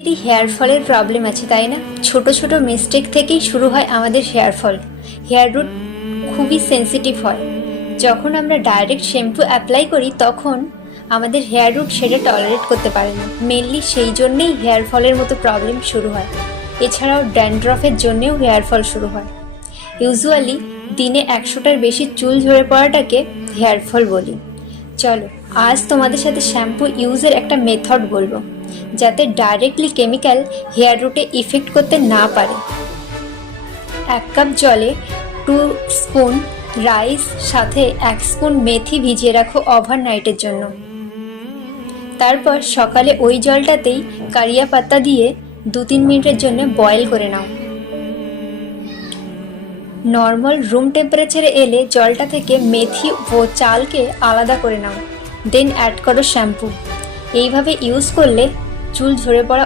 এই হেয়ার ফলের প্রবলেম আছে তাই না? ছোট ছোট মিস্টেক থেকেই শুরু হয় আমাদের হেয়ার ফল। হেয়ার রুট খুবই সেন্সিটিভ হয়। যখন আমরা ডাইরেক্ট শ্যাম্পু অ্যাপ্লাই করি তখন আমাদের হেয়ার রুট সেটা টলারেট করতে পারে না। মেনলি সেই জন্যেই হেয়ার ফলের মতো প্রবলেম শুরু হয়। এছাড়াও ড্যান্ড্রফের জন্যেও হেয়ার ফল শুরু হয়। ইউজুয়ালি দিনে 100টার বেশি চুল ঝরে পড়াটাকে হেয়ার ফল বলি। চলো আজ তোমাদের সাথে শ্যাম্পু ইউজের একটা মেথড বলবো, যাতে ডাইরেক্টলি কেমিক্যাল হেয়ার রুটে ইফেক্ট করতে না পারে। 1 কাপ জলে 2 স্পুন রাইস সাথে 1 স্পুন মেথি ভিজিয়ে রাখো ওভারনাইটের জন্য। তারপর সকালে ওই জলটাতেই কারিয়া পাতা দিয়ে 2-3 মিনিটের জন্য বয়েল করে নাও। নর্মাল রুম টেম্পারেচারে এলে জলটা থেকে মেথি ও চালকে আলাদা করে নাও, দেন অ্যাড করো শ্যাম্পু। এইভাবে ইউজ করলে চুল ঝরে পড়া